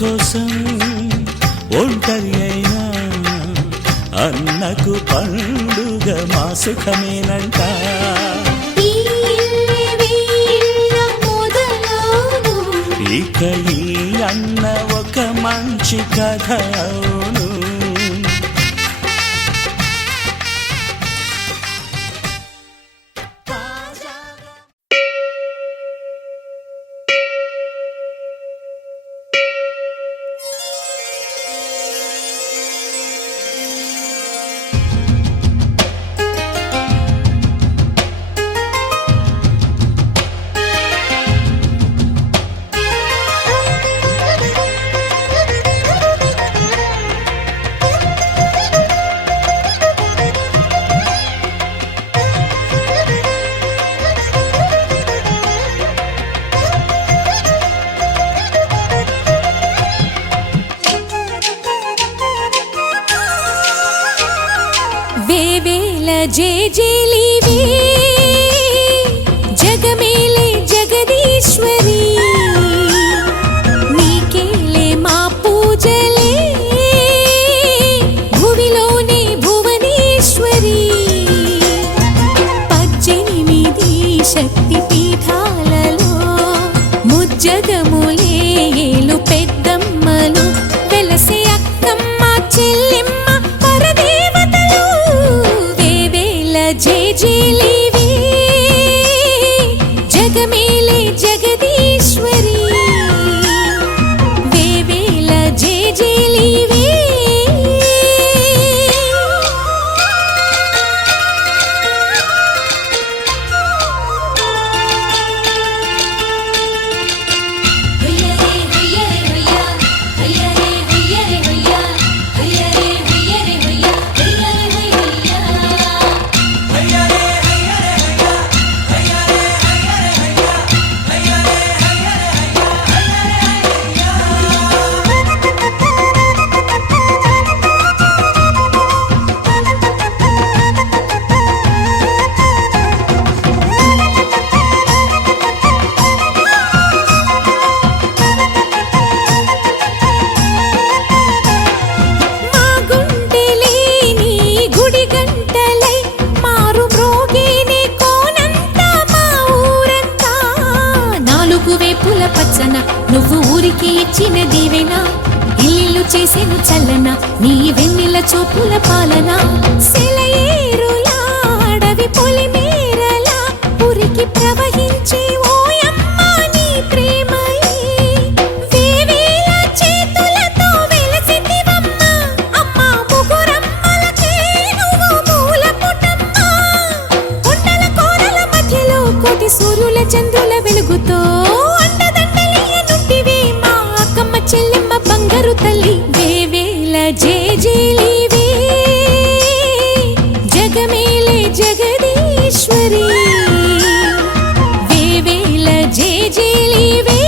కోసం ఒంటరి అయినా అన్నకు పండుగ మా సుఖమేనంట. ఇక ఈ అన్న ఒక మంచి కథ అవును. జేజేలివే జగమేలే జగదీశ్వరి, నీకేలే మా పూజలే భువిలోనే భువనేశ్వరి. 18 శక్తి పీఠాలలో ముజ్జగములే ఏలు పెద్దమ్మలు వెలసే అక్కమ్మ చెల్లెమ్మ జేజేలివే జగమేలే జగదీశ్వరి, వేవేల జేజేలివే. నువ్వు ఊరికి ఇచ్చిన దీవెన ఇల్లు చేసేను చల్లన, నీ వెన్నెల చూపుల పాలన. సెలయేరులా అడవి పొలిమేరలా ఉరికి ప్రవహించే ఓయమ్మ నీ ప్రేమయే, వేవేల చేతులతో వెలసితివమ్మ అమ్మ ముగురమ్మలకే నువ్వు మూల పుటమ్మ. కొండల కోరల మధ్యలో కోటి సూర్యుల చంద్రుల వెలుగుతో చెల్లెమ్మ బంగారు తల్లి, వేవేల జేజేలివే జగమేలే జగదీశ్వరి, వేవేల జేజేలివే.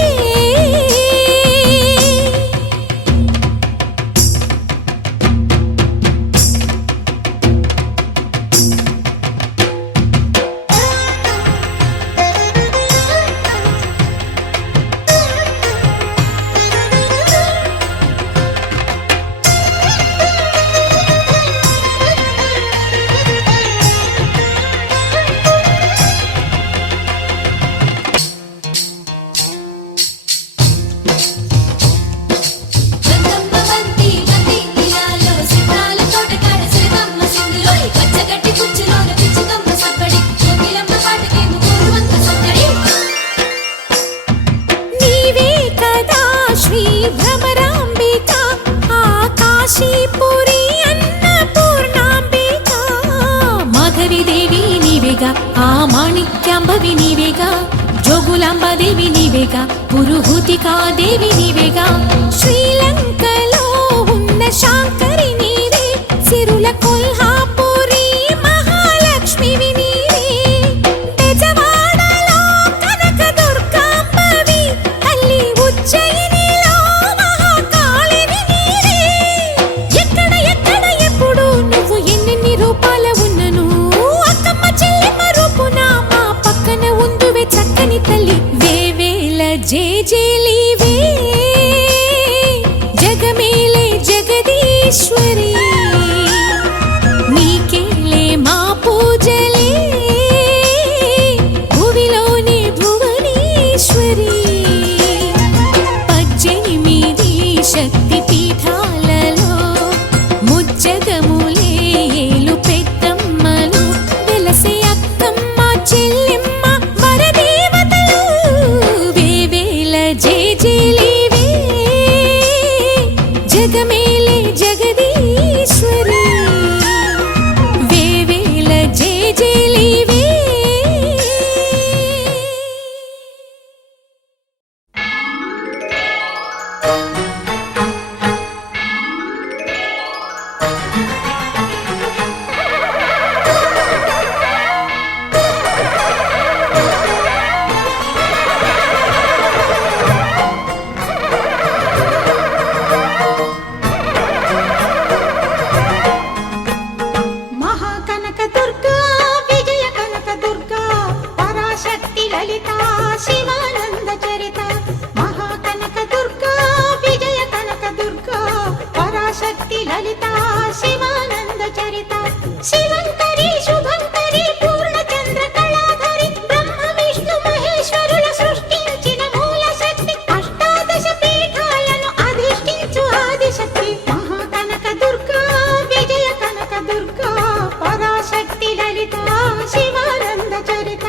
ఆ మాణిక్యాంబవి నీవేగా, జోగులాంబాదేవి నీవేగా, పురుహూతికాదేవి నీవేగా. శ్రీలంకలో ఉన్న శాంకరి నీవే, సిరుల కొల్హాపురి మహాలక్ష్మివి నీవే. బెజవాడలో కనక దుర్గాంబవి తల్లి, ఉజ్జయినిలో మహాకాళివి నీవే. ఎక్కడ ఎక్కడ ఎప్పుడు నువ్వు ఎన్నెన్ని రూపాల ఉన్నను అక్కమ్మ చెల్లెమ్మ రూపున మా పక్కన ఉందువే చక్కని తల్లి, వేవేల జేజేలివే ఈశ్వరి నీకేలే మా పూజలే భువిలోని భువనేశ్వరి 18 శక్తి పీఠాలలో ముజ్జగములే ఏలు పెద్దమ్మలు వెలసే అక్కమ్మ చెల్లెమ్మ వరదేవతలు వేవేల జేజేలివే జగమేలే జగదీశ్వరి వేవేల జేజేలివే మహాకనక దుర్గా విజయ కనక దుర్గా పరాశక్తి లలిత శివానంద చరిత మహాకనక దుర్గా విజయ కనక దుర్గా పరాశక్తి లలిత శివానంద చరిత శివంకరి శుభంకరి పూర్ణచంద్ర కళాధరి బ్రహ్మ విష్ణు మహేశ్వరుల సృష్టించిన మూల శక్తి అష్టాదశ పీఠాలను అధిష్ఠించు ఆదిశక్తి మహాకనక దుర్గా విజయ కనక దుర్గా పరాశక్తి లలిత శివానంద చరిత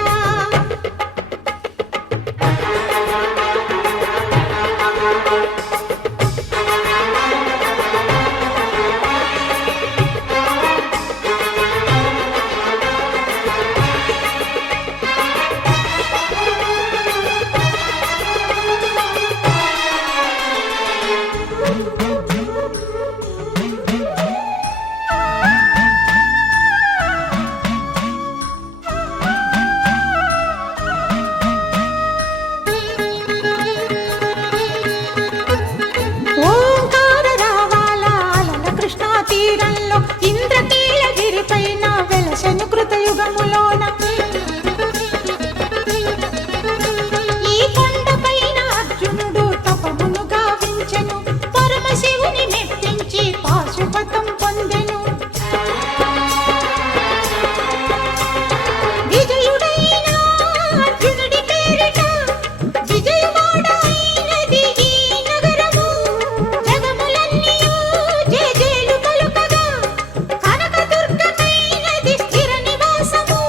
ఓంకార రావాల అలల కృష్ణా తీరంలో ఇంద్రకీలగిరి పైన వెలసెను కృతయుగములోన ఈ కొండపైన అర్జునుడు తపమును గావించెను పరమశివుని మెప్పించి పాశుపతం పొందెను విజయుడైన అర్జునుడి పేరిట విజయవాడ అయినది ఈ నగరము జగములన్నీయు జేజేలు పలుకగా కనకదుర్గమైనది స్థిర నివాసము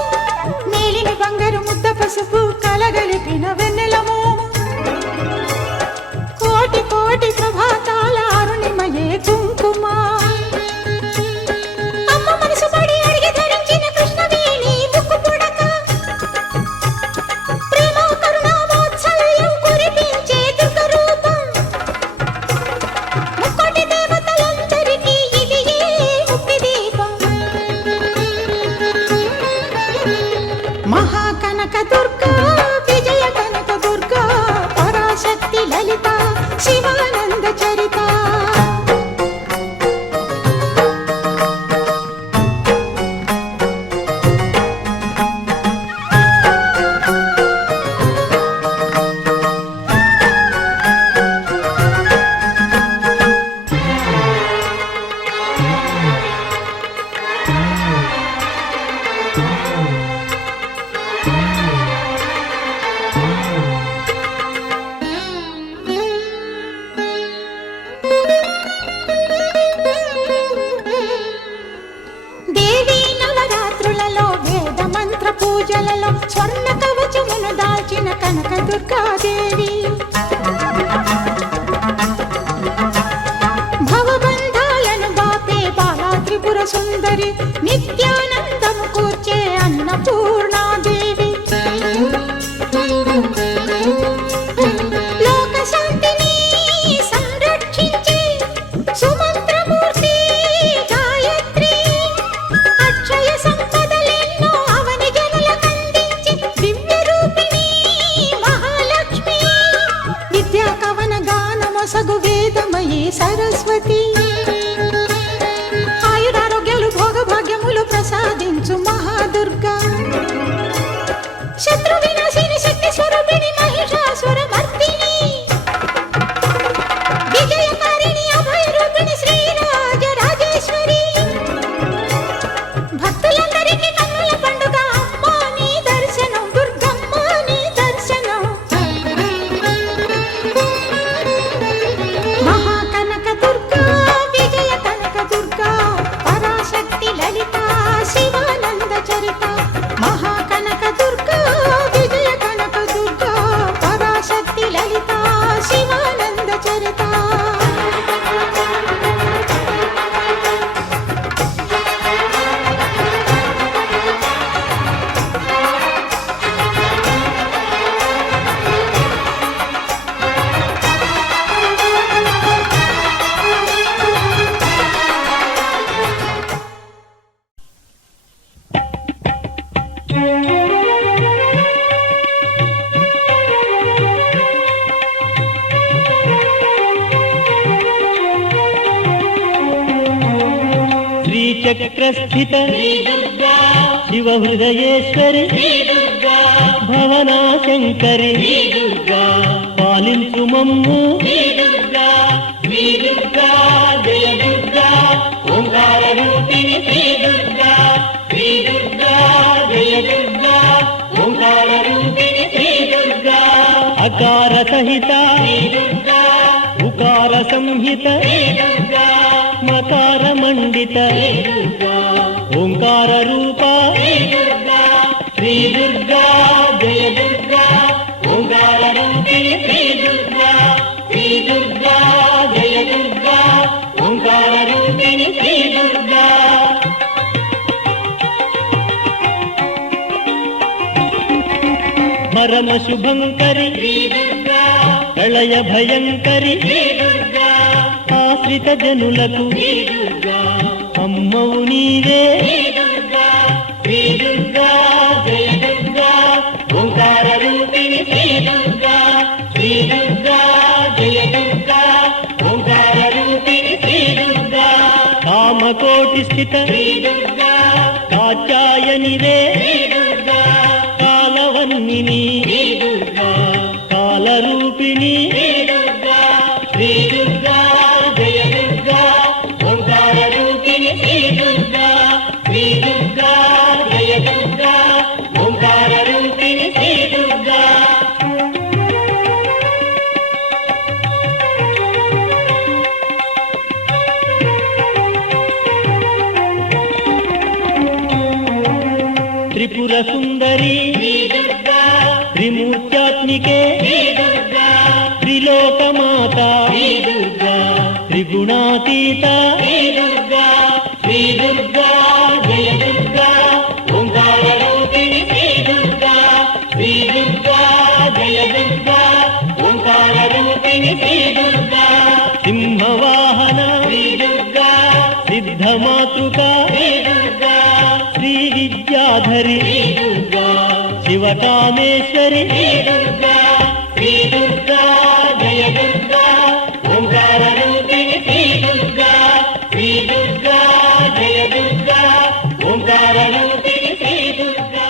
నీలిమి బంగారు ముద్ద పసుపు కలగలిపిన వెన్నెల మోము కోటి కోటి ప్రభాతాల అరుణిమయే కుంకుమ అమ్మ మనసు పడి అడిగి ధరించిన కృష్ణవేణి ముక్కు పుడక ప్రేమ కరుణామోత్సల్యం కురిపించే దుర్గ రూపం ముక్కోటి దేవతలందరికీ ఇది ఏ ముక్తి దీపం మహాకనక దుర్గా విజయ కనక దుర్గా పరాశక్తి లలిత శివానంద చరిత దేవీ నవరాత్రులలో వేద మంత్ర పూజలలో స్వర్ణ కవచమును దాల్చిన కనక దుర్గాదేవి భవబంధాలను బాపే బాలా త్రిపుర సుందరి నిత్యానందము కూర్చే అన్నపూర్ణాదేవి లోక శాంతిని సంరక్షించే సుమంత్రమూర్తి గాయత్రి అక్షయ సంపదలెన్నో అవని జనులకందించి దివ్య రూపిణి మహాలక్ష్మి విద్యా కవన గానమొసగు వేదమయీ సరస్వతి ఆయురారోగ్యాలు భోగ శ్రీచక్రస్థిత శివ హృదయేశ్వరి భవనా శంకరి పాలించు మమ్ము జయ దుర్గా ఓంకార రూపిణి శ్రీ దుర్గా జయ దుర్గా ఓంకార రూపిణి శ్రీ దుర్గా అకార సహిత ఉకార సంహిత మకార మండిత ఓంకార రూప శ్రీ దుర్గా జయ దుర్గా ఓంకార రూపిణి శ్రీ దుర్గా జయ దుర్గా ఓంకార రూపిణి శ్రీ దుర్గా పరమ శుభంకరి ప్రళయ భయంకరి ఆశ్రిత జనులకు అమ్మవు నీవే శ్రీ దుర్గా జయ దుర్గా ఓంకార రూపిణి శ్రీ దుర్గా జయ దుర్గా ఓంకార రూపిణి శ్రీ దుర్గా కామకోటి స్థిత కాత్యాయనివే కాలవన్నిని కాలరూపిణి శ్రీ దుర్గా జయ దుర్గా ఓంకార రూపిణి శ్రీ దుర్గా జయ దుర్గా ఓంకార రూపిణి శ్రీ దుర్గా త్రిపుర సుందరి త్రిమూర్త్యాత్మికే త్రిలోకమాత త్రిగుణాతీత శ్రీ దుర్గా జయ దుర్గా ఓంకార రూపిణి శ్రీ దుర్గా జయ దుర్గా ఓంకార రూపిణి శ్రీ దుర్గా సింహవాహన సిద్ధమాతృక శ్రీ విద్యాధరి శివకామేశ్వరి శ్రీ దుర్గా జయ దుర్గా ఓంకార రూపిణి శ్రీ దుర్గా జయ దుర్గా ఓంకార రూపిణి శ్రీ దుర్గా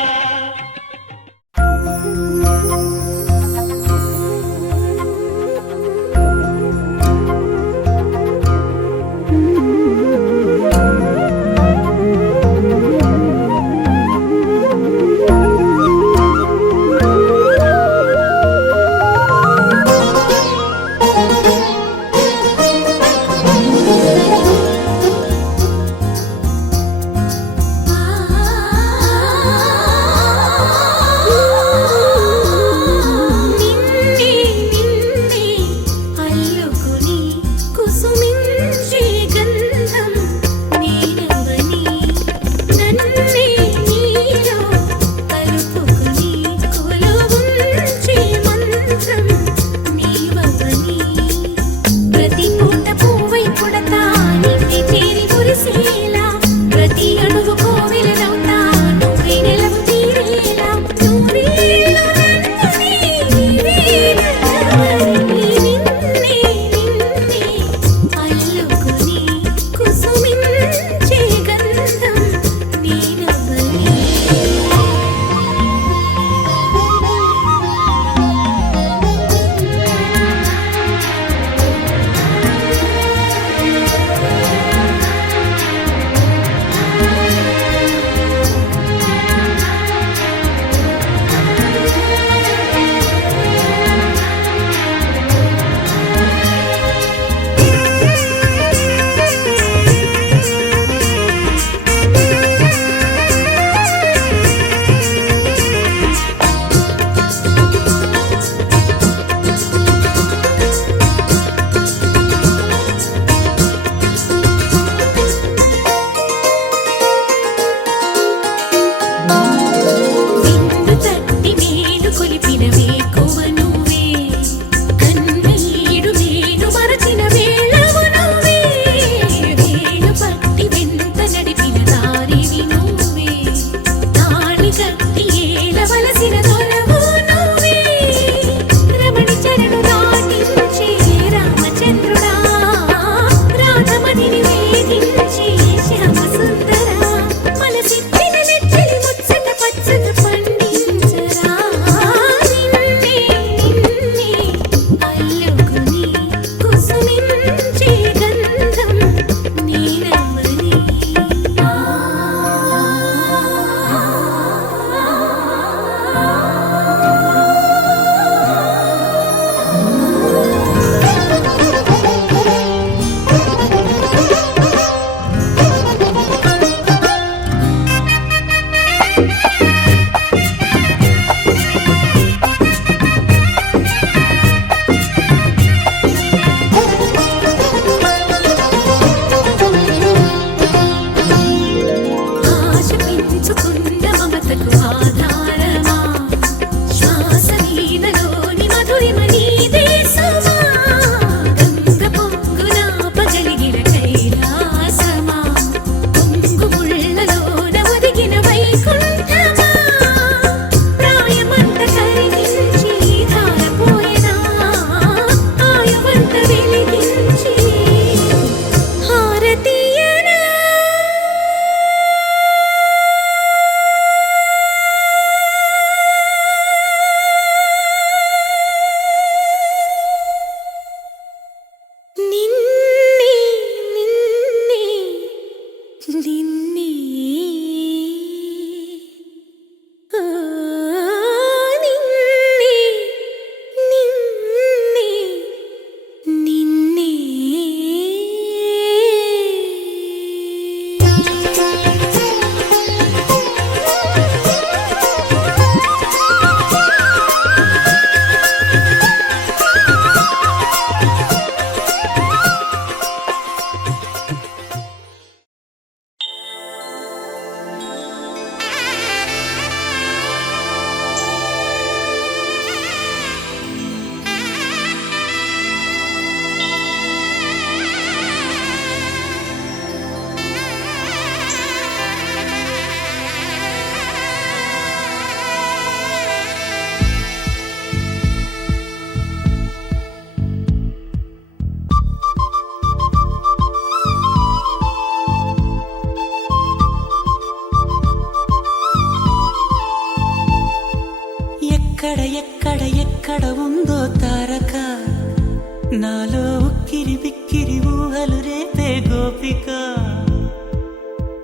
గోపిక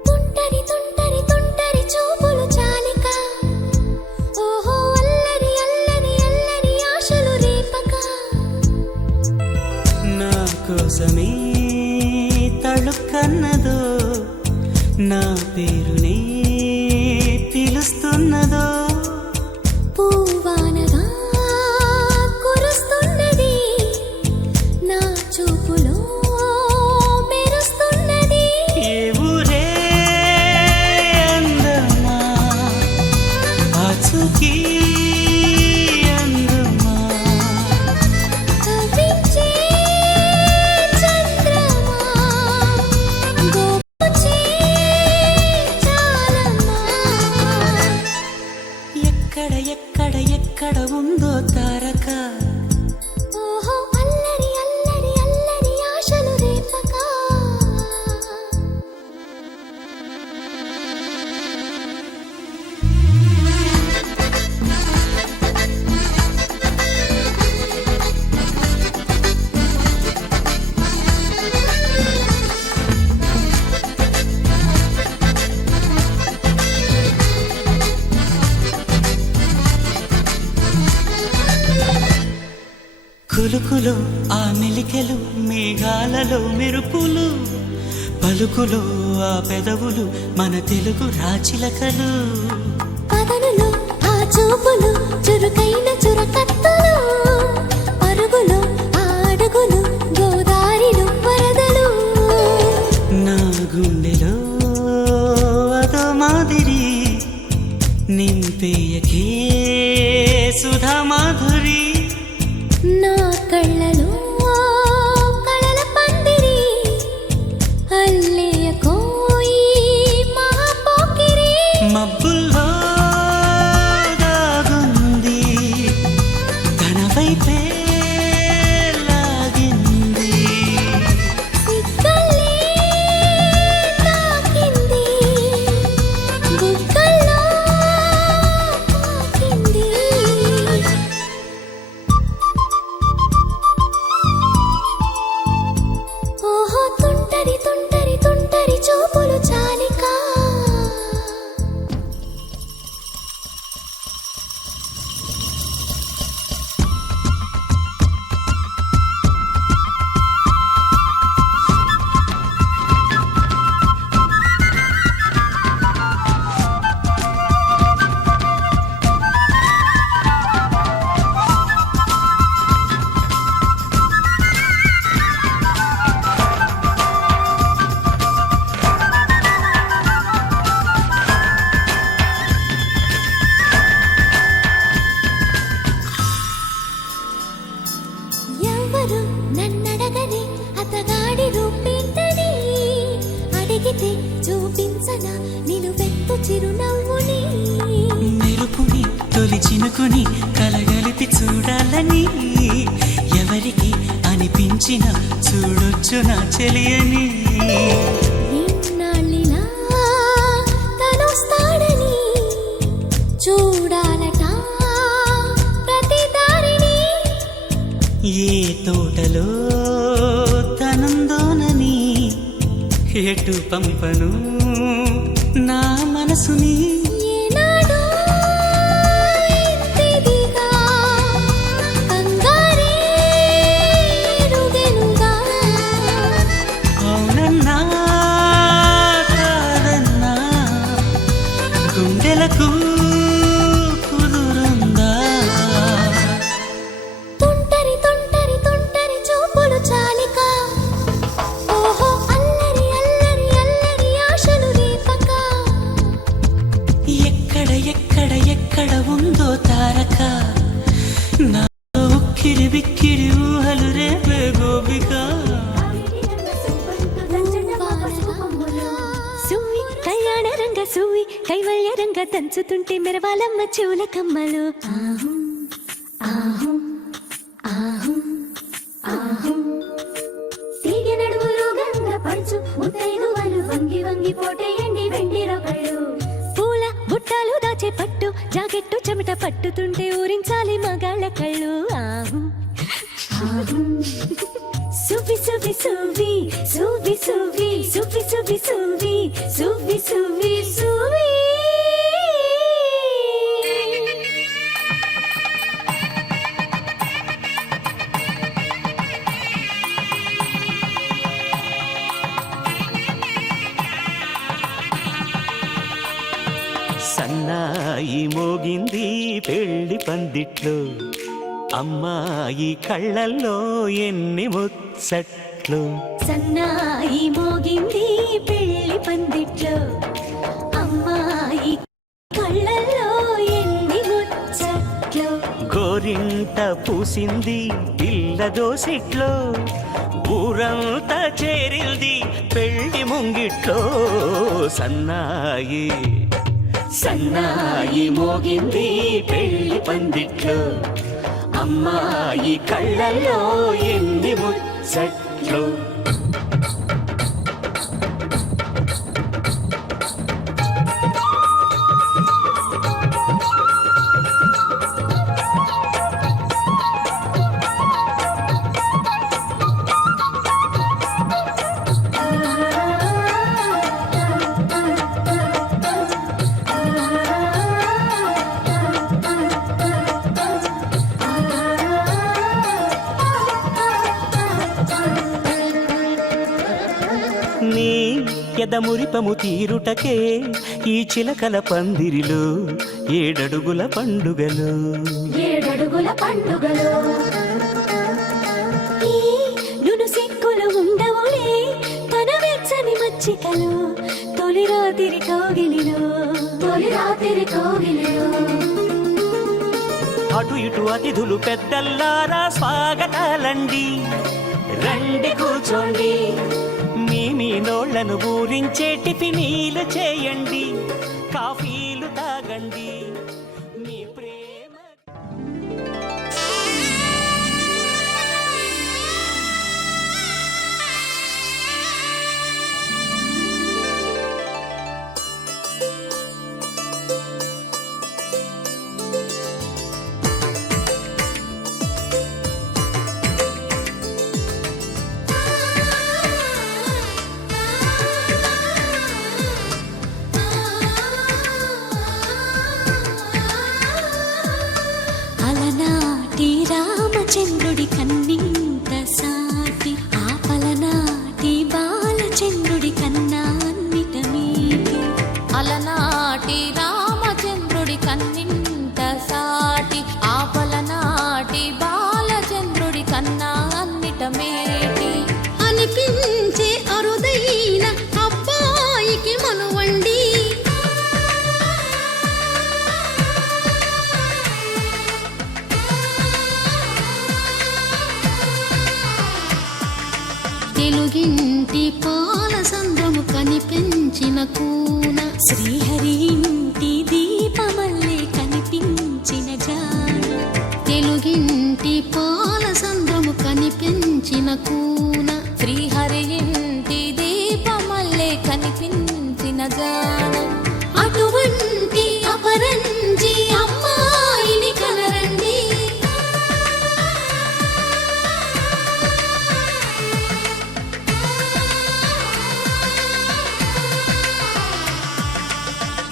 తుంటరి తుంటరి తుంటరి చూపులు చాలిక ఓహో అల్లరి అల్లరి అల్లరి ఆశలు రేపక నా కోసమే తళుక్కన్నదో నా పేరునే పిలుస్తున్నదో పూవానగా కురుస్తున్నది నా చూపులో మెరుస్తున్నది ఏ ఊరే అందమా ఆచూకీ అందమా కవించే చంద్రమా గోపుచే చాలమా ఎక్కడ ఎక్కడ ఎక్కడ ఉందో తారక ఓహో అల్లరి అల్లరి అల్లరి ఆశలు రేపక కులుకులో ఆ మెలికెలు మేఘాలలో మెరుపులు పలుకులో ఆ పెదవులు మన తెలుగు రాచిలకలు పదనులో ఆ చూపులు చురుకైన చురకత్తలు పరుగులు ఆ అడుగులు గోదారిలో వరదలు నా గుండెలో అదో మాదిరి నింపేయకే సుధా మాధురి నా కళ్ళలో కళల పందిరి అల్లేయ కోయి మహాపోకిరి మబ్బుల్లో దాగుంది తన వైపే లాగింది సిగ్గల్లే తాకింది బుగ్గల్లో తాకింది ఓహో తుంటరి తుంటరి తుంటరి చూపులు చాలిక ఎవరు నన్నడగని అతగాడి రూపేంటని అడిగితే చూపించన నిలువెత్తు చిరునవ్వుని మెరుపుని తొలి చినుకుని కలగలిపి చూడాలని ఎవరికి అనిపించిన చూడొచ్చు నా చెలియని ఇన్నాళ్ళిలా తనొస్తాడని చూడాలట ప్రతి దారిని ఏ తోటలో తనందోనని ఎటు పంపను నా మనసుని ఏనాడో ఇంతిదిగా కంగారే ఎరుగెనుగా అవునన్నా కాదన్నా గుండెలకు కుదురుందా తుంటరి తుంటరి తుంటరి చూపులు చాలిక ఓహో అల్లరి అల్లరి అల్లరి ఆశలు రేపక ఎక్కడ ఎక్కడ ఎక్కడ ఉందో తారక నా ఉక్కిరి బిక్కిరి ఊహలు రేపే గోపిక సువి కళ్యాణ రంగ సువి కైవల్య రంగ దంచుతుంటే మెరవాలమ్మ చెవుల కమ్మలు తీగె నడుములు గంగ పంచు ముత్తైదువలు వంగి వంగి పోటేయండి వెండి రొకళ్ళు పూల బుట్టాలు దాచే పట్టు జాకెట్టు చెమట పట్టుతుంటే ఊరించాలి మగాళ్ళ కళ్ళు సువి సువి సువి సువి సువి సన్నాయి మోగింది పెళ్లి పందిట్లో, అమ్మాయి కళ్ళల్లో ఎన్ని ముచ్చట్లు. సన్నాయి మోగింది పెళ్లి పందిట్లో, అమ్మాయి కళ్ళల్లో ఎన్ని ముచ్చట్లు. గోరింట పూసింది పిల్ల దోసిట్లో, ఊరంతా చేరింది పెళ్లి ముంగిట్లో. సన్నాయి సన్నాయి మోగింది పెళ్లి పందిట్లో, అమ్మాయి కళ్ళల్లో ఎన్ని ముచ్చట్లు. నీ ఎదమురిపము తీరుటకే ఈ చిలకల పందిరిలో ఏడడుగుల పండుగలు. ఏడడుగుల పండుగలు ఈ నును సిక్కులు ఉండవులే తన వెచ్చని మచ్చికలు. తొలి రాత్రి కోగిలిలో, తొలి రాత్రి కోగిలిలో. అటు ఇటు అతిథులు పెద్దల్లారా స్వాగతాలండి, రండి కూర్చోండి. మీ నోళ్లను ఊరించే టిఫినీలు చేయండి, కాఫీలు తాగండి. మీ ప్రేమ అలనాటి రామచంద్రుడి కన్నింత సాటి, ఆపలనాటి బాలచంద్రుడి కన్నా అన్నిట మీటి. అలనాటి రామచంద్రుడి కన్నింత సాటి, ఆపలనాటి బాలచంద్రుడి కన్నా అన్నిట మేటి. అనిపించే అరుదైన అబ్బాయికి మనువండి, తెలుగింటి పాల సంద్రము కనిపించిన కూన, శ్రీహరి ఇంటి దీపమల్లే కనిపించిన జాన. తెలుగింటి పాల సంద్రము కనిపించిన కూన, శ్రీహరి ఇంటి దీపమల్లే కనిపించిన జాన. అటువంటి అపరంజి అమ్మాయిని కనరండి.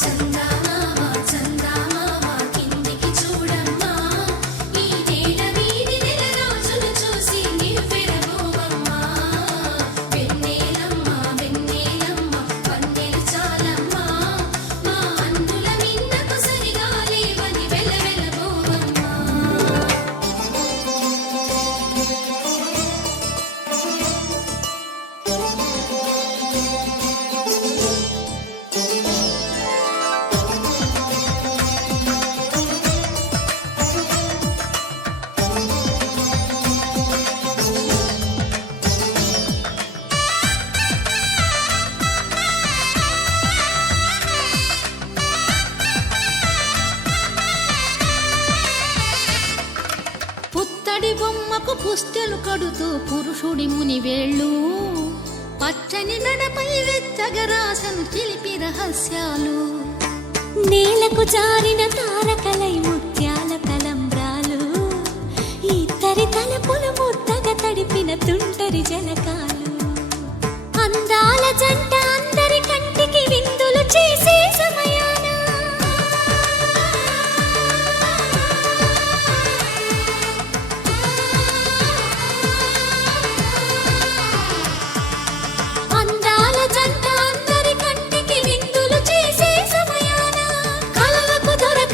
చందమామ చందమామ కిందికి చూడమ్మా, ఈ నేల వీధి నెల రోజులు చూసి నివ్వెరబోవమ్మా. వెన్నెలమ్మ వెన్నెలమ్మ వన్నెలు చాలమ్మా, మా అన్నుల మిన్నకు సరిగా లేవని వెలవెలబోవమ్మా. పుత్తడి బొమ్మకు పుస్తెలు కడుతూ పురుషుడి ముని వేళ్ళు, పచ్చని నడపై వెచ్చగరాసను చిలిపి రహస్యాలు. నేలకు జారిన తారకలై ముత్యాల తలంబ్రాలు, ఇద్దరి తలపులు ముద్దగా తడిపిన తుంటరి జలకాలు. అందాల జంట అందరి కంటికి విందులు చేసే సమయాన, అందాల జంట అందరి కంటికి విందులు చేసే సమయాన, కలలకు దొరక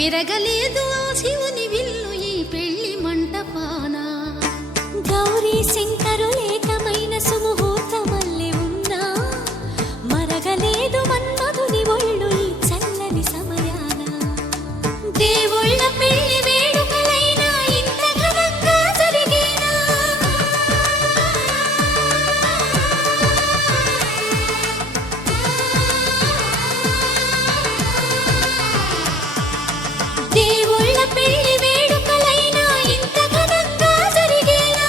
విరగలేదు ఆ శివుని విల్లు ఈ పెళ్లి మంటపాన. గౌరీ శంకరు ఏకమైన సుముహూర్తమల్లె ఉన్నా మరగలేదు మన్మధుని ఒళ్ళు ఈ చల్లని సమయాన. దేవుళ్ళ పెళ్లి వేడుకలైనా ఇంత ఘనంగా జరిగేనా? దేవుళ్ళ పెళ్లి వేడుకలైనా ఇంత ఘనంగా జరిగేనా?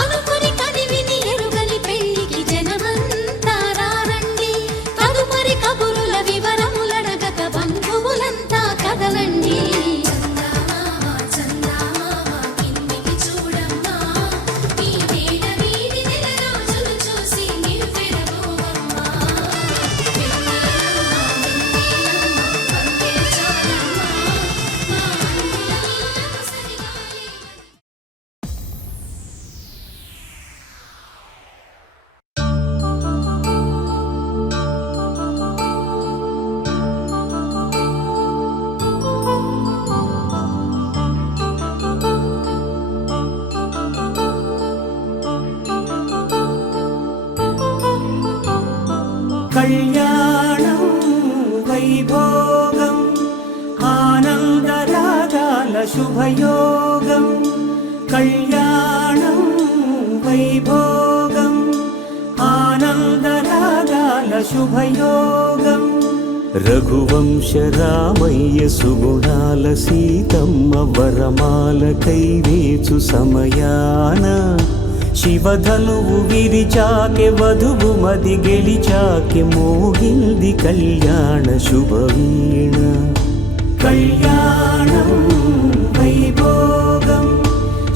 అనుకుని కదివిని ఎరుగని పెళ్లికి జనమంతా రారండి. తదుపరి కబురుల వివరములడగక బంధువులంతా కదలండి. కళ్యాణం వైభోగం ఆనందరాగాల శుభయోగం. కళ్యాణం వైభోగం ఆనందరాగాల శుభయోగం. రఘువంశ రామయ్య సుగుణాల సీతమ్మ వరమాల కైవేచు సమయాన శివధనువు విరిచాకె వధువు మది గెలిచాకె మోగింది కళ్యాణ శుభవీణ. కళ్యాణం వైభోగం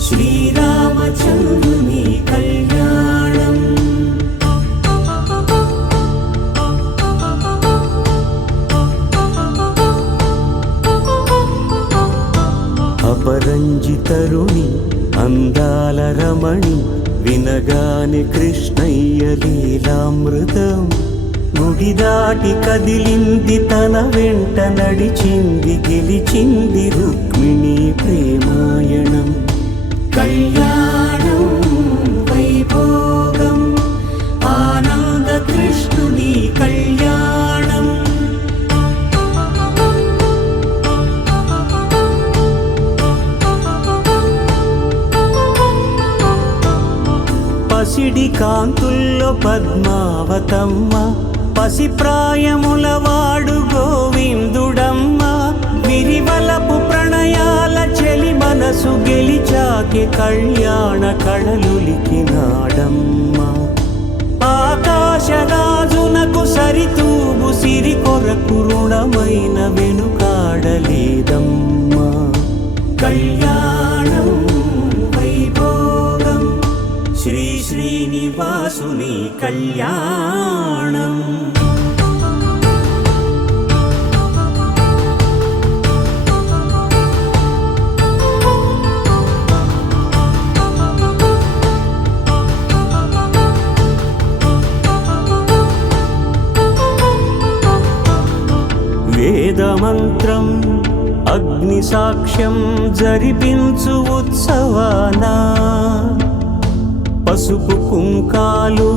శ్రీరామచంద్రుని కళ్యాణం. అపరంజితరుణి అందాల రమణి వినగానే కృష్ణయ్య లీలామృతం. గుడి దాటి కదిలింది తన వెంట నడిచింది గెలిచింది రుక్మిణి ప్రేమాయణం. కళ్యాణం వైభోగం ఆనంద కృష్ణుని కళ్యాణం. పసిడి కాంతుల్లో పద్మావతమ్మ పసిప్రాయముల వాడు గోవిందుడమ్మ. విరివలపు ప్రణయాల చెలి మనసు గెలిచాకె కళ్యాణ కళలులికినాడమ్మ. ఆకాశరాజునకు సరితూగు సిరి కొరకు రుణమైన వెనుకాడలేదమ్మ. కళ్యాణం వైభోగం శ్రీ శ్రీనివాసుని కళ్యాణం. వేదమంత్రం అగ్ని సాక్ష్యం జరిపించు ఉత్సవానా. పసుపు కుంకాలు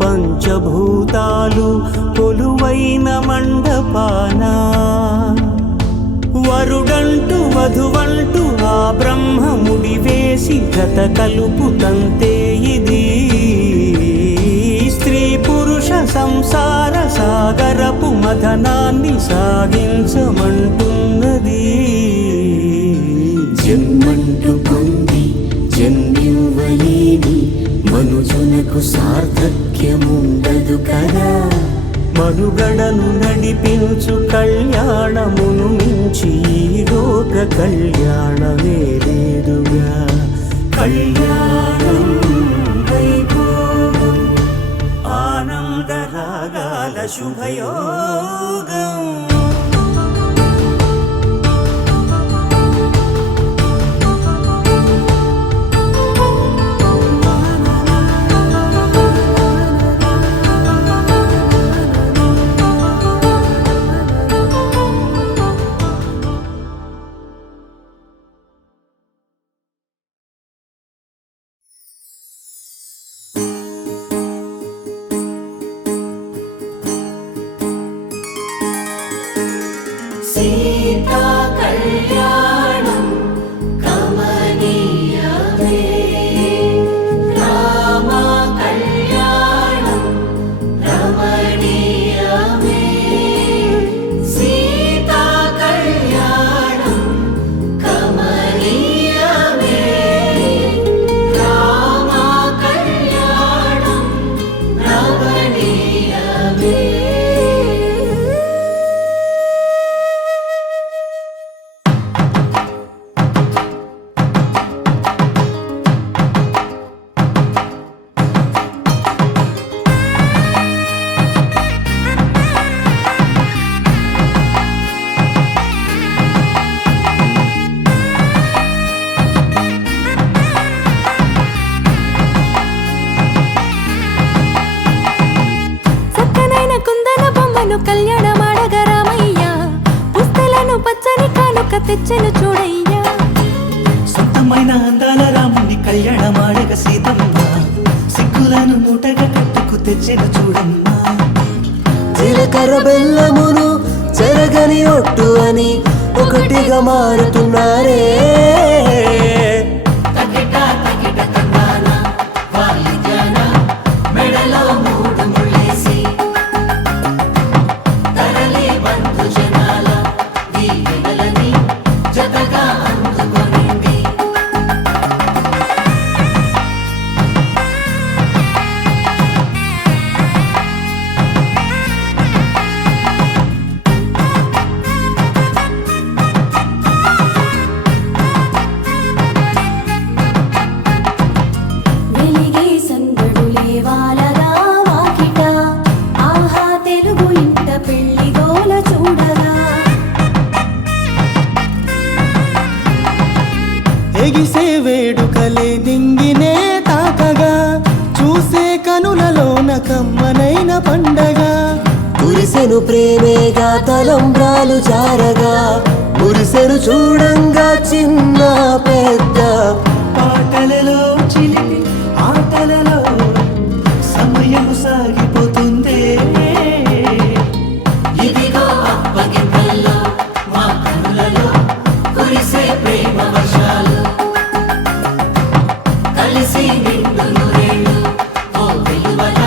పంచభూతాలు కొలువైన మండపాన. వరుడంటూ వధువంటూ ఆ బ్రహ్మముడి వేసి గత కలుపు తంతే ఇది. స్త్రీ పురుష సంసార సాగరపు మథనాన్ని సాగించమంటున్నది. జన్మంటూ పొంది జన్మివ్వలేని మనుజునకు సార్థక్యముండదు కదా. మనుగడను నడిపించు కళ్యాణమును మించి ఈ లోక కళ్యాణమే లేదుగా. కళ్యాణం వైభోగం ఆనందరాగాల శుభయోగం. కళ్యాణం కమనీయమే రామ కళ్యాణం రమణీయమే సీతా కళ్యాణం కమనీయమే రామ కళ్యాణం రమణీయమే. చక్కనైన కుందన బొమ్మను కళ్యాణమాడగ రామయ్య పుస్తలను పచ్చని కానుక తెచ్చెను చూడయ్యా సొంతమైన అందాల రాముని కళ్యాణమాడగ సీతమ్మ సిగ్గులను మూటగా కట్టుకు తెచ్చిన చూడమ్మా. జీలకర్ర బెల్లమును చెరగని ఒట్టు అని ఒకటిగా మారుతున్నారే. తకిట తకిట తందాన వాయిద్యాన మెడలో మూడు ముళ్ళేసి తరలి బంధు జనాల దీవెనలని జతగా అందుకొనింది. వెలిగే సందడులే వాలగా వాకిట ఆహా తెలుగు ఇంట పెళ్లి గోల చూడగా ఎగిసే వేడుకలే నింగినే తాకగా చూసే కనులలోన కమ్మనైన పండగ. కురిసెను ప్రేమేగా తలంబ్రాలు జారగా మురిసెను చూడంగా చిన్న పెద్ద. పాటలలో చిలిపి ఆటలలో సమయం సాగిపోతుందే. ఇదిగో అప్పగింతల్లో మా కనులలో కురిసే ప్రేమ వర్షాలు కలిసి నిండు నూరేళ్ళు ఓ విలువల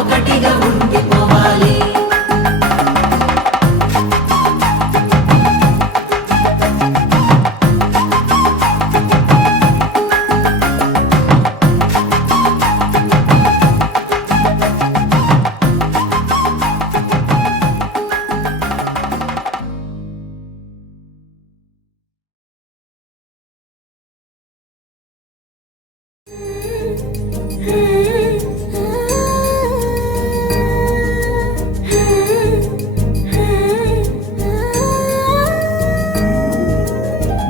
ఒకటిగా ఉండిపోవాలి.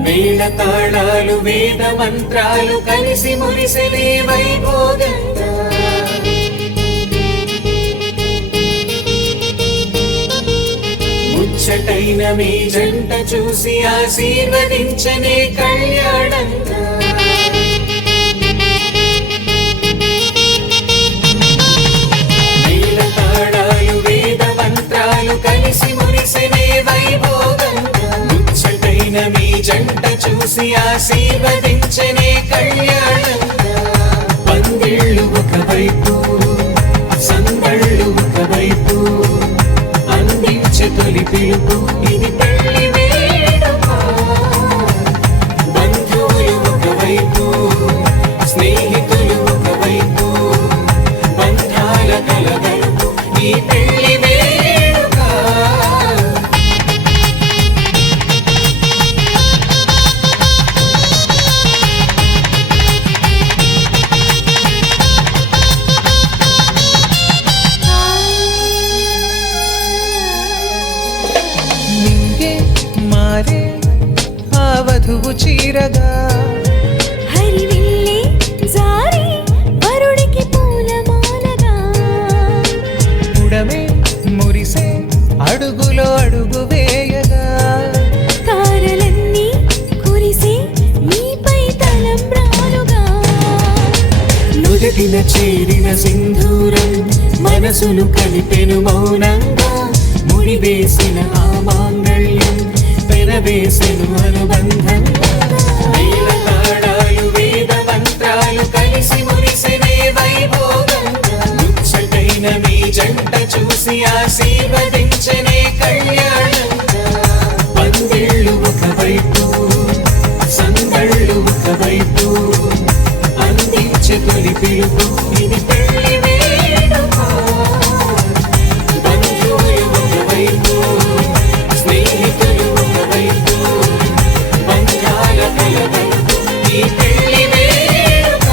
మేళ తాళాలు వేద మంత్రాలు కలిసి మురిసెనే వైభోగంగా. ముచ్చటైన మీ జంట చూసి ఆశీర్వదించనే కళ్యాణంగా. మేళ తాళాలు వేద మంత్రాలు కలిసి మురిసెనే వైభోగంగా. ముచ్చటైన మీ జంట చూసి ఆశీర్వదించనే కళ్యాణంగా. పందిళ్ళు ఒకవైపు సందళ్ళు ఒకవైపు అందించే తొలి పిలుపు ఇది పెళ్లి వేడుక. బంధువులు ఒకవైపు స్నేహితులు ఒకవైపు బంధాల కలగలుపు ఈ పెళ్లి వేడుక. నింగే మారే ఆ వధువు చీరగా హరివిల్లి జారి వరుడికి పూలమాలగా పుడమే మురిసే అడుగులో అడుగు వేయగా. తారలన్నీ కురిసి మీపై తలంబ్రాలుగా నుదిటిన చేరిన సింధూరం మనసును కలిపెను మౌనంగా. ముడివేసిన ఆ మాంగళ్యం పెన ఎగవేసెను అనుబంధం వేల తాళాలు వేద మంత్రాలు కలిసి మురిసెనే వైభోగంగా ముచ్చటైన మీ జంట చూసి ఆశీర్వదించనే కళ్యాణంగా పందిళ్ళు ఒకవైపు సందళ్ళు ఒకవైపు అందించే తొలి పిలుపు ఇది పెళ్లి వేడుక బంధువులు ఒకవైపు స్నేహితులు ఒకవైపు బంధాల కలవైపు ఈ పెళ్లి వేడుక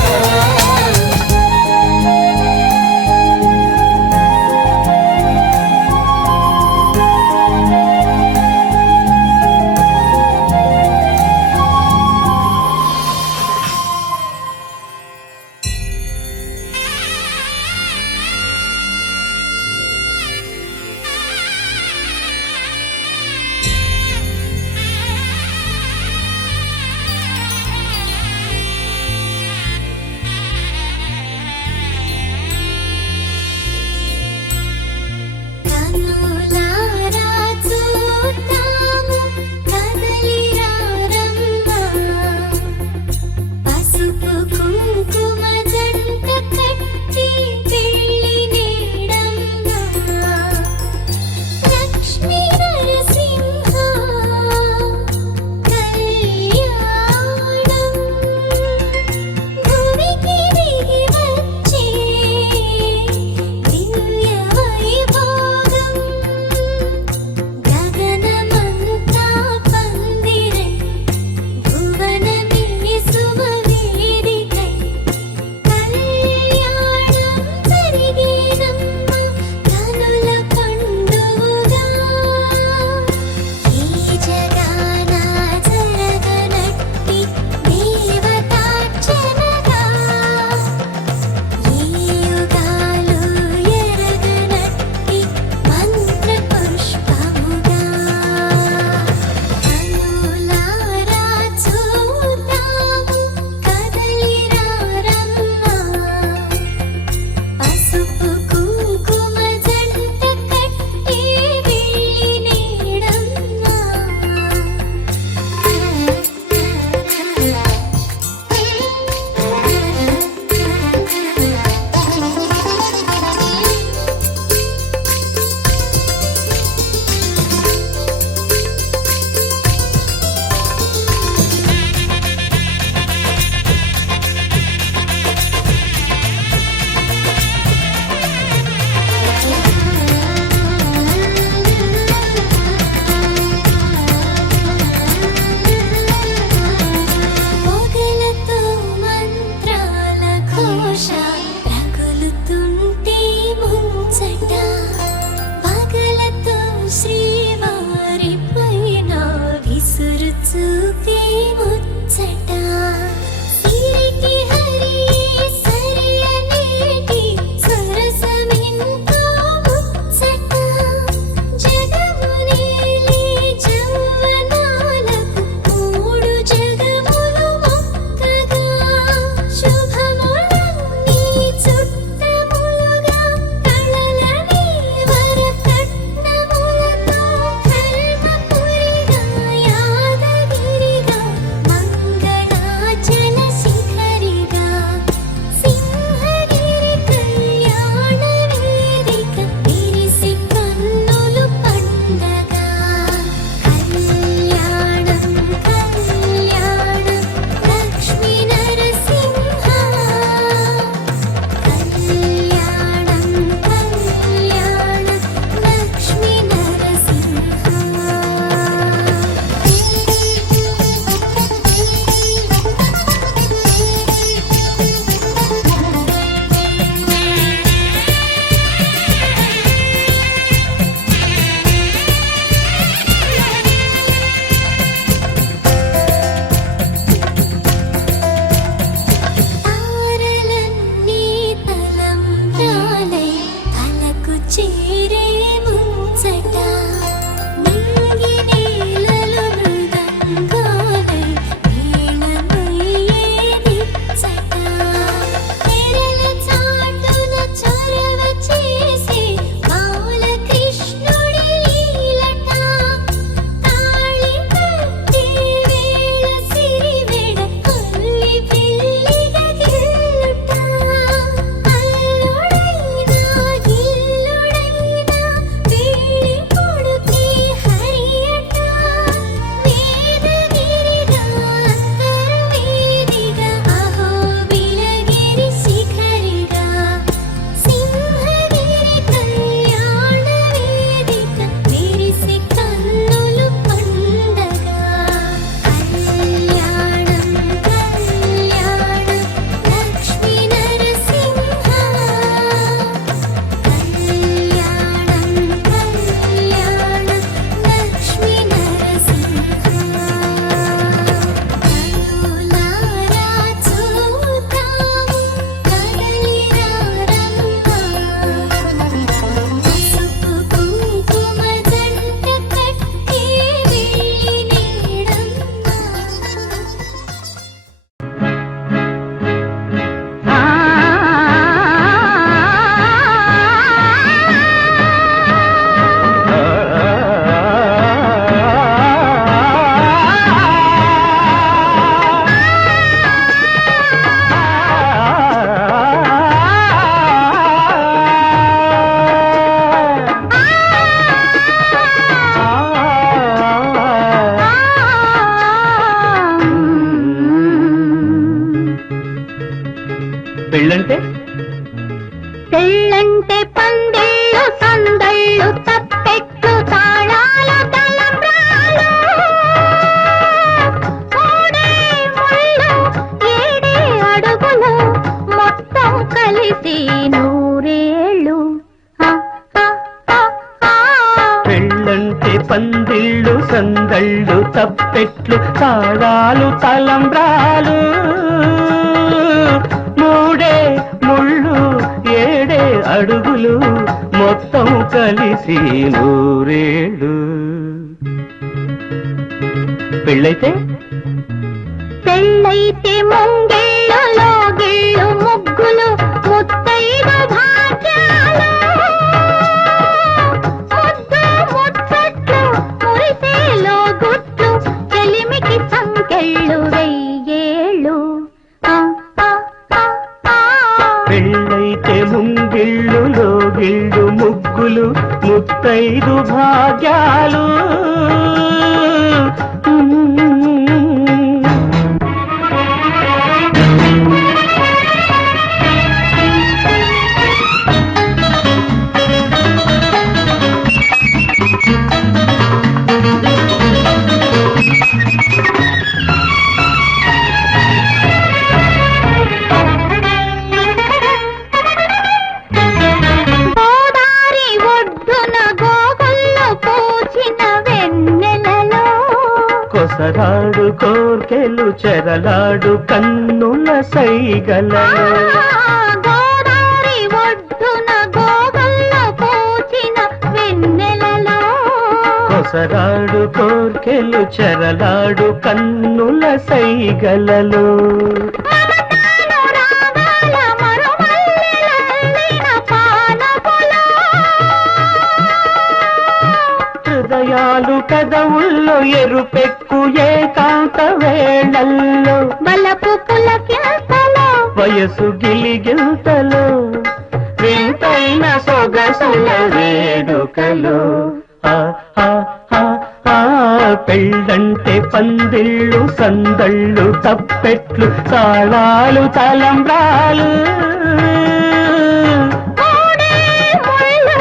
పెళ్ళంటే పెళ్ళంటే పందిళ్ళు సందళ్ళు తప్పెట్లు తాళాలు తలంబ్రాలు మూడే ముళ్ళు ఏడే అడుగులు మొత్తం కలిసి నూరేళ్ళు పెళ్ళంటే పందిళ్ళు సందళ్ళు తప్పెట్లు తాళాలు తలంబ్రాలు మూడే ముళ్ళు ఏడే అడుగులు మొత్తం కలిసి నూరేళ్ళు పెళ్ళైతే పెళ్ళైతే ముంగిళ్ళు లోగిళ్ళు ముగ్గులు ముత్తైదు భాగ్యాలు ముద్దు ముచ్చట్లు మురిసేలో గుట్లు చెలిమికి సంకెళ్ళు వెయ్యేళ్ళు పెళ్ళైతే ముంగిళ్ళు లోగిళ్ళు ముగ్గులు ముత్తైదు భాగ్యాలు గోదారి ఒడ్డున గోగుల్లో పూచిన వెన్నెలలో కొసరాడు కోర్కెలు చెరలాడు కన్నుల సైగలలో గోదారి ఒడ్డున గోగుల్లో పూచిన వెన్నెలలో కొసరాడు కోర్కెలు చెరలాడు కన్నుల సైగలలో మమతాను రాగాల మరుమల్లెలల్లిన పానపులో హృదయాలు కదవుల్లో ఎరుపెక్కు ఏకాంత వేళల్లో బలపు పులకింతలో వయసు గిలిగింతలో వింతైన సొగసుల వేడుకలో ఆ ఆ ఆ ఆ పెళ్ళంటే పందిళ్ళు సందళ్ళు తప్పెట్లు తాళాలు తలంబ్రాలు మూడే ముళ్ళు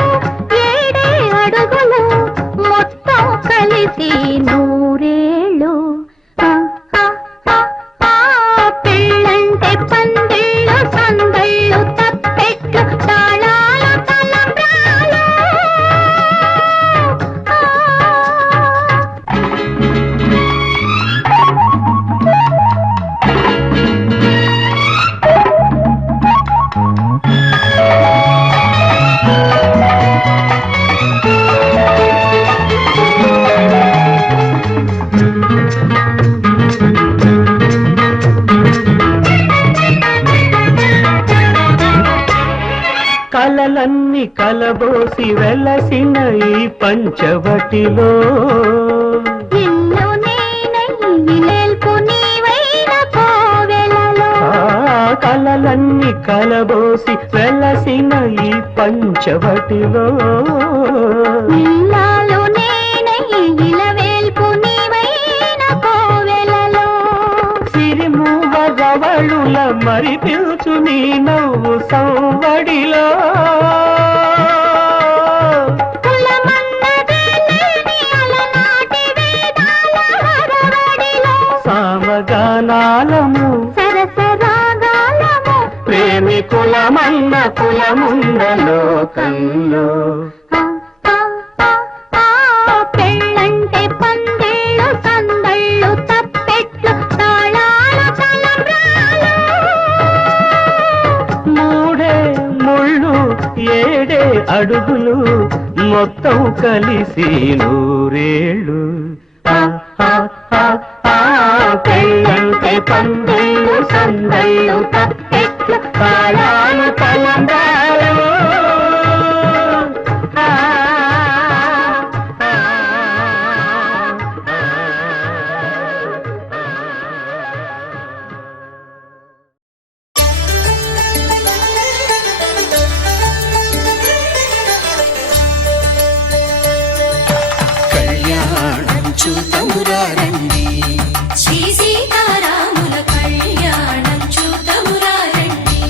ఏడే అడుగులు మొత్తం కలిసి నూరేళ్ళు పెళ్ళంటే పందిళ్ళు సందళ్ళు తప్పెట్లు తాళాలు తలంబ్రాలు కలలన్నీ కలబోసి వెలసిన ఈ పంచవటిలో ఇల్లు నేనై ఇలెల్పు నీవైన కోవెలలో కలలన్నీ కలబోసి వెలసిన ఈ పంచవటిలో ఇల్లాలు నేనై ఇలవేల్పు నీవైన కోవెలలో సిరిమూవ గవళుల మరి పిలుచు నీ నవ్వు సౌవడిలో కులమన్నదే లేని అలనాటి వేదాల హరవడిలో సామగానాలము సరసరాగాలము ప్రేమికులమన్న కులముంద లోకంలో పెళ్ళంటే పందిళ్ళు సందళ్ళు తప్పెట్లు తాళాలు తలంబ్రాలు మూడే ముళ్ళు ఏడే అడుగులు మొత్తం కలిసి నూరేళ్ళు ఆ, ఆ, ఆ, ఆ, పెళ్ళంటే పందిళ్ళు సందళ్ళు తప్పెట్లు తాళాలు తలంబ్రాలు ఆ, ఆ, ఆ, కళ్యాణం చూతమురా రండి శ్రీ సీతారాముల కళ్యాణం చూతమురా రండి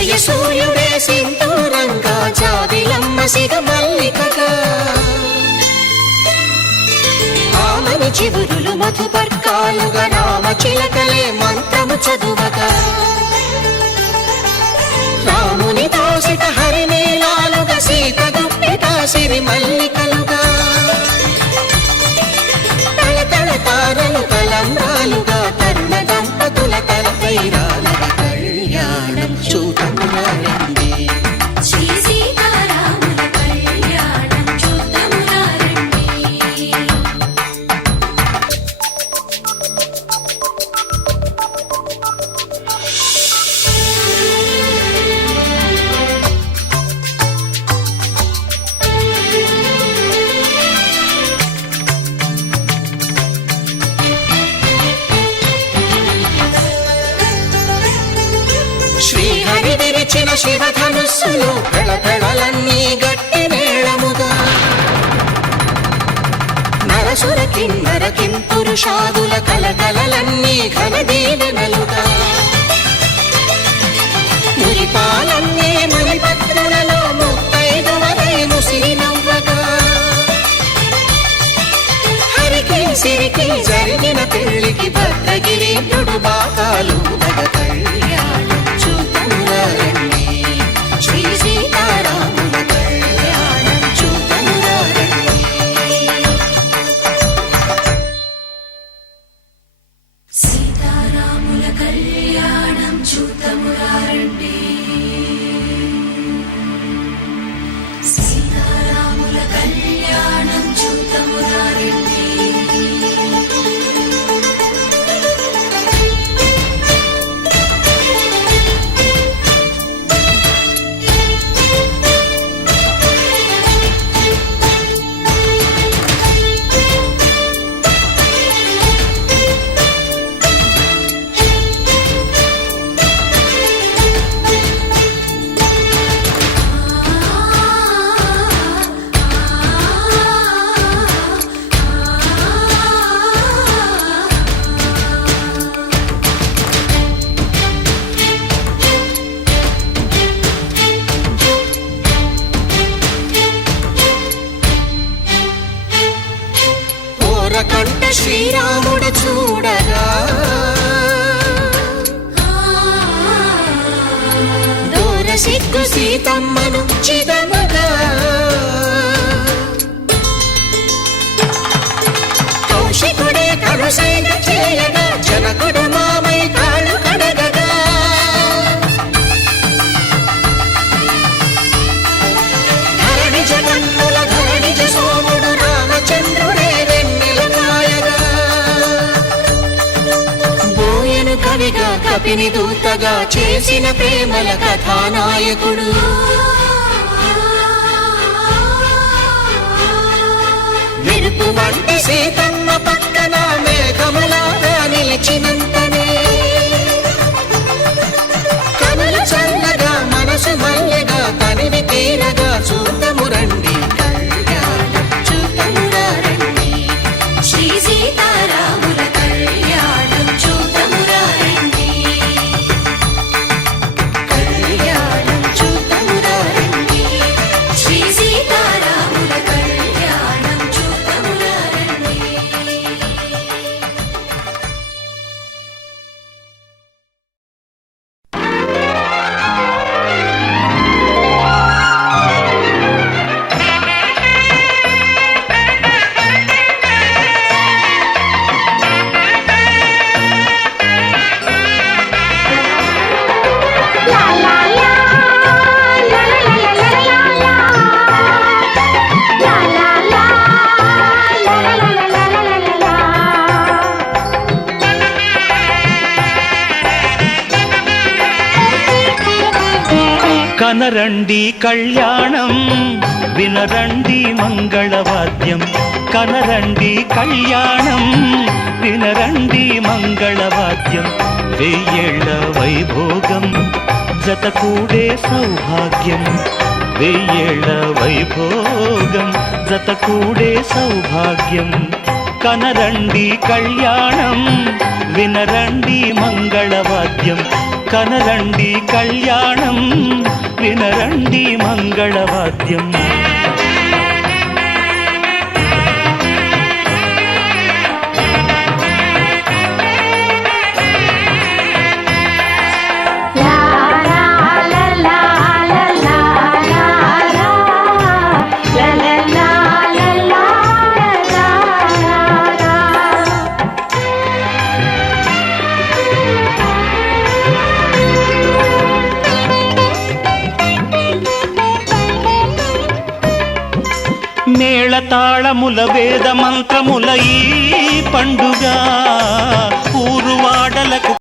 ఉదయ సూర్యుడే సింధూరంగా జాబిలమ్మ సిగ మల్లికగా ఆమని చివురులు మధుపర్కాలుగా రామ చిలకలే మంత్రము చదువగా రాముని దోసిట హరినీలాలుగా సీత గుప్పిట సిరి మల్లికలుగా తళతళ తారలు తలంబ్రాలుగా తరుణ దంపతుల తలపైరాలుగా కళ్యాణం చూడమురారండి శ్రీ సీతారాముల కళ్యాణం చూద్దామురా రండి. శ్రీహరి విరిచిన శివధనుస్సులు పెళపెళలన్నీ గట్టి మేళముగా నరసుర కిన్నర కింపురుషాదుల కలకలలన్నీ ఘన దీవెనలుగా మురిపాలన్నీ మునిపత్రులలో ముత్తైదువలై ముసిరి నవ్వగా హరికి సిరికి జరిగిన పెళ్లికి భద్రగిరి బాకాలు కళ్యాణం చూడమురారండి శ్రీ సీతారాముల కళ్యాణం చూడమురారండి సీతారాముల కళ్యాణం చూద్దామురా రండి. సీతారాముల కళ్యాణం చూద్దామురా రండి. ఓరకంట శ్రీరాముడు చూడగా దూర సిగ్గు సీతమ్మను చిదమగా కౌశికుడే కరుసైన చేయగా జనకుడు మామై కాళ్ళు కడగగా ధరణి జగన్నుల ధరణిజ సోముడు రామచంద్రుడే వెన్నెల కాయగా బోయను కవిగా కపిని దూతగా చేసిన ప్రేమల కథానాయకుడు మెరుపు వంటి సీతమ్మ పక్కన మేఘములాగా నిలిచినంతనే కనులు చల్లగా మనసు మల్లెగా తనివి తీరగా చూడమురండి కళ్యాణం చూడమురారండి శ్రీ సీతారాముల కళ్యాణం చూద్దామురా రండి. కళ్యాణం చూడమురారండి శ్రీ సీతారాముల కళ్యాణం చూద్దామురా రండి. కనరండి కళ్యాణం వినరండి మంగళవాద్యం కనరండి కళ్యాణం వినరండి మంగళవాద్యం వెయ్యేళ్ల వైభోగం జతకూడే సౌభాగ్యం వెయ్యేళ్ల వైభోగం జతకూడే సౌభాగ్యం కనరండి కళ్యాణం వినరండి మంగళవాద్యం కనరండి కళ్యాణం వినరండి మంగళవాద్యం మేళతాళముల వేద మంత్రముల ఈ పండుగ ఊరువాడలకు